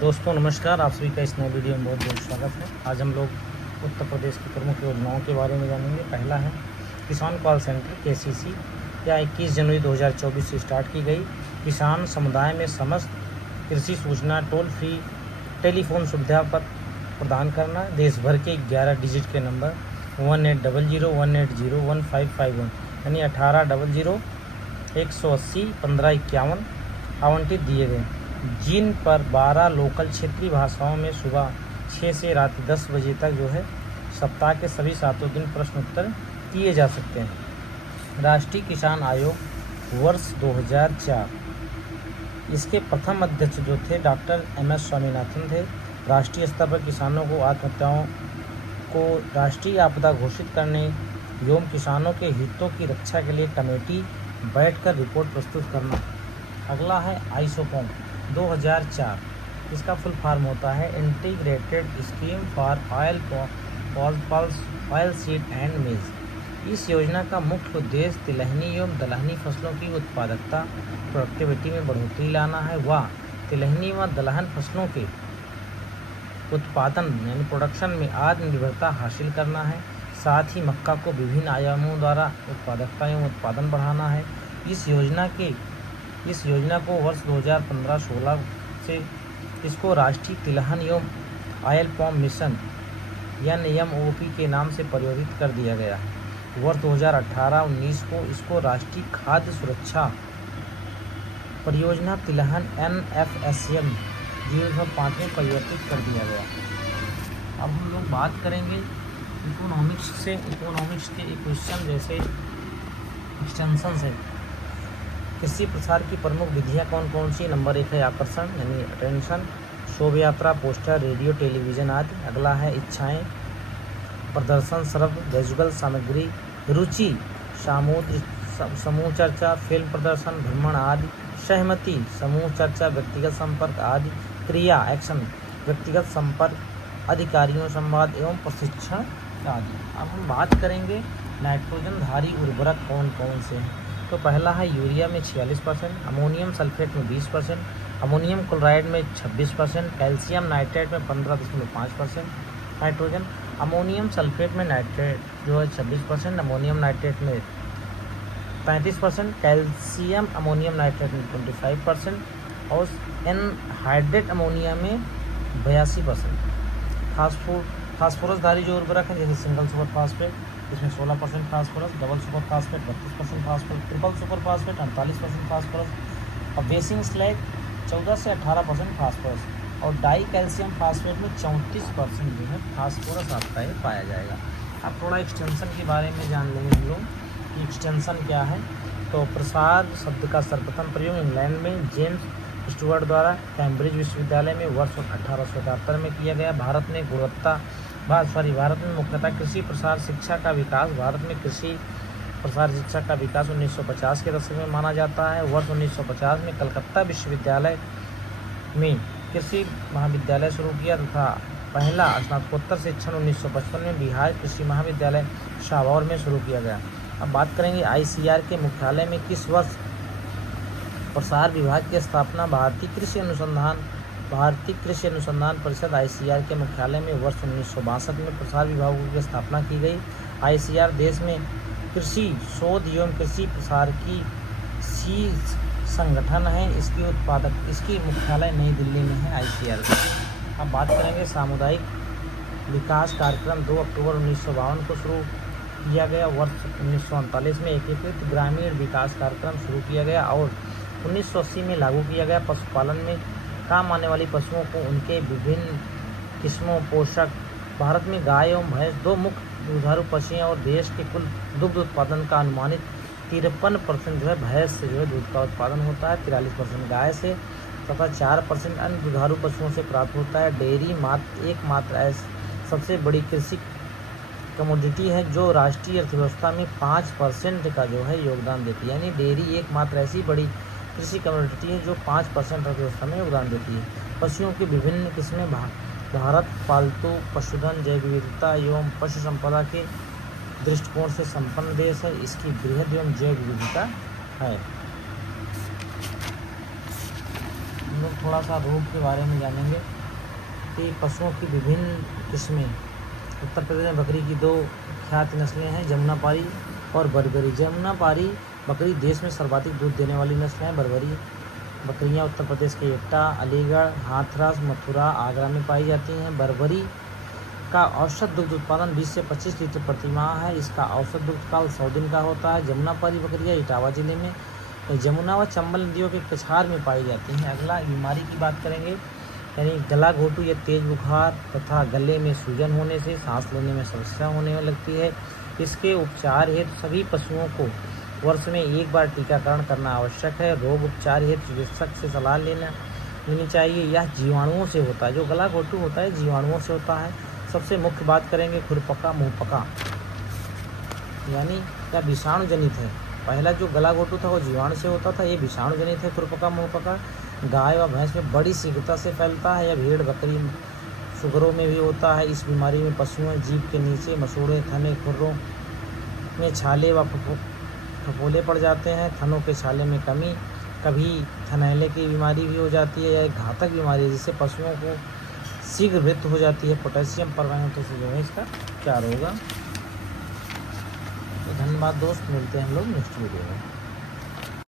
दोस्तों नमस्कार, आप सभी का इस नए वीडियो में बहुत बहुत स्वागत है। आज हम लोग उत्तर प्रदेश की प्रमुख योजनाओं के बारे में जानेंगे। पहला है किसान कॉल सेंटर KCC, यह 21 जनवरी 2024 से स्टार्ट की गई। किसान समुदाय में समस्त कृषि सूचना टोल फ्री टेलीफोन सुविधा पर प्रदान करना। देश भर के 11 डिजिट के नंबर 1800-180-1551 यानी 1800 180 1551 आवंटित दिए गए, जिन पर 12 लोकल क्षेत्रीय भाषाओं में सुबह 6 से रात 10 बजे तक सप्ताह के सभी 7 दिन प्रश्न उत्तर किए जा सकते हैं। राष्ट्रीय किसान आयोग वर्ष 2004, इसके प्रथम अध्यक्ष जो थे डॉक्टर MS स्वामीनाथन थे। राष्ट्रीय स्तर पर किसानों को आत्महत्याओं को राष्ट्रीय आपदा घोषित करने एवं किसानों के हितों की रक्षा के लिए कमेटी बैठकर रिपोर्ट प्रस्तुत करना। अगला है आइसोकॉम 2004, इसका फुल फॉर्म होता है integrated scheme for oil seed and मेज। इस योजना का मुख्य उद्देश्य तिलहनी एवं दलहनी फसलों की उत्पादकता प्रोडक्टिविटी में बढ़ोतरी लाना है व तिलहनी व दलहन फसलों के उत्पादन यानी प्रोडक्शन में आत्मनिर्भरता हासिल करना है। साथ ही मक्का को विभिन्न आयामों द्वारा उत्पादकता एवं उत्पादन बढ़ाना है। इस योजना को वर्ष 2015-16 से इसको राष्ट्रीय तिलहन एवं ऑयल पाम मिशन NMOP के नाम से परिवर्तित कर दिया गया है। वर्ष 2018-19 को इसको राष्ट्रीय खाद्य सुरक्षा परियोजना तिलहन NFSM 005 में परिवर्तित कर दिया गया। अब हम लोग बात करेंगे इकोनॉमिक्स के क्वेश्चन जैसे एक्सटेंशन से। कृषि प्रसार की प्रमुख विधियाँ कौन कौन सी? नंबर 1 है आकर्षण यानी अटेंशन, शोभा यात्रा, पोस्टर, रेडियो, टेलीविजन आदि। अगला है इच्छाएं, प्रदर्शन, श्रव्य, विजुअल सामग्री, रुचि, समूह चर्चा, फिल्म प्रदर्शन, भ्रमण आदि। सहमति, समूह चर्चा, व्यक्तिगत संपर्क आदि। क्रिया, एक्शन, व्यक्तिगत संपर्क, अधिकारियों संवाद एवं प्रशिक्षण आदि। अब हम बात करेंगे नाइट्रोजन धारी उर्वरक कौन कौन से हैं। तो पहला है यूरिया में 46%, अमोनियम सल्फेट में 20%, अमोनियम क्लोराइड में 26%, कैल्शियम नाइट्रेट में 15.5% नाइट्रोजन, अमोनियम सल्फेट में नाइट्रेट जो है 26%, अमोनियम नाइट्रेट में 35%, कैल्शियम अमोनियम नाइट्रेट में 25% और एनहाइड्रेट अमोनिया में 82%। फास्फोरस धारी जो उर्वरक है जैसे सिंगल सुपर फास्फेट, इसमें 16% phosphorus, double super phosphate 32% phosphorus, triple super phosphate 48% phosphorus और बेसिंग स्लैग 14 से 18% फास्फोरस और डाई कैल्शियम फास्फेट में 34% जो है फास्फोरस आपका ये पाया जाएगा। अब थोड़ा एक्सटेंशन के बारे में जान लेंगे हम लोग कि एक्सटेंशन क्या है। तो प्रसार शब्द का सर्वप्रथम प्रयोग इंग्लैंड में जेम्स स्टुअर्ट द्वारा कैम्ब्रिज विश्वविद्यालय में वर्ष 1877 में किया गया। भारत में मुख्यतः कृषि प्रसार शिक्षा का विकास 1950 के दशक में माना जाता है। वर्ष 1950 में कलकत्ता विश्वविद्यालय में कृषि महाविद्यालय शुरू किया तथा पहला स्नातकोत्तर शिक्षण 1955 में बिहार कृषि महाविद्यालय शाहौर में शुरू किया गया। अब बात करेंगे ICR के मुख्यालय में किस वर्ष प्रसार विभाग की स्थापना? भारतीय कृषि अनुसंधान परिषद ICR के मुख्यालय में वर्ष 1962 में प्रसार विभाग की स्थापना की गई। ICR देश में कृषि शोध एवं कृषि प्रसार की शीर्ष संगठन है। इसकी मुख्यालय नई दिल्ली में है ICR का। अब बात करेंगे सामुदायिक विकास कार्यक्रम 2 अक्टूबर 1952 को शुरू किया गया। वर्ष 1939 में एकीकृत ग्रामीण विकास कार्यक्रम शुरू किया गया और 1980 में लागू किया गया। पशुपालन में काम आने वाली पशुओं को उनके विभिन्न किस्मों पोषक। भारत में गाय एवं भैंस 2 मुख्य दुधारू पशु हैं और देश के कुल दुग्ध उत्पादन का अनुमानित 53% जो है भैंस से जो है दूध का उत्पादन होता है, 43% गाय से तथा 4% अन्य दुधारू पशुओं से प्राप्त होता है। डेयरी एकमात्र सबसे बड़ी कृषि कमोडिटी है जो राष्ट्रीय अर्थव्यवस्था में 5% का जो है योगदान देती है। यानी डेयरी एकमात्र ऐसी बड़ी कृषि कमोडिटी है जो 5% अर्थव्यवस्था में योगदान देती है। पशुओं की विभिन्न किस्में भारत पालतू पशुधन जैव विविधता एवं पशु संपदा के दृष्टिकोण से संपन्न देश है। इसकी बृहद एवं जैव विविधता है। हम लोग थोड़ा सा रोग के बारे में जानेंगे कि पशुओं की विभिन्न किस्में। उत्तर प्रदेश में बकरी की 2 ख्यात नस्लें हैं, जमुनापारी और बर्बरी। जमुनापारी बकरी देश में सर्वाधिक दूध देने वाली नस्ल है। बर्बरी बकरियां उत्तर प्रदेश के एटा, अलीगढ़, हाथरस, मथुरा, आगरा में पाई जाती हैं। बर्बरी का औसत दुग्ध उत्पादन 20 से 25 लीटर प्रति माह है। इसका औसत दुग्ध काल 100 दिन का होता है। जमुनापारी बकरियां इटावा जिले में जमुना व चंबल नदियों के कछार में पाई जाती हैं। अगला बीमारी की बात करेंगे, यानी गला घोटू या तेज बुखार तथा गले में सूजन होने से सांस लेने में समस्या होने लगती है। इसके उपचार हेतु सभी पशुओं को वर्ष में 1 बार टीकाकरण करना आवश्यक है। रोग उपचार हेतु चिकित्सक से सलाह लेनी चाहिए। यह जीवाणुओं से होता है, जो गला घोटू होता है जीवाणुओं से होता है। सबसे मुख्य बात करेंगे खुरपका मुंहपका, यानी यह विषाणु जनित है। पहला जो गला घोटू था वो जीवाणु से होता था, ये विषाणु जनित है। खुरपका मुंहपका गाय व भैंस में बड़ी शीघ्रता से फैलता है। यह भेड़ बकरी सुगरों में भी होता है। इस बीमारी में पशुओं जीभ के नीचे मसूड़े, थने, खुरों में छाले व फफोले पड़ जाते हैं। थनों के छाले में कमी, कभी थनैले की बीमारी भी हो जाती है। यह एक घातक बीमारी है जिससे पशुओं को शीघ्र मृत्यु हो जाती है। पोटेशियम परमैंगनेट से जो है इसका उपचार होगा। तो धन्यवाद दोस्त, मिलते हैं हम लोग नेक्स्ट वीडियो में।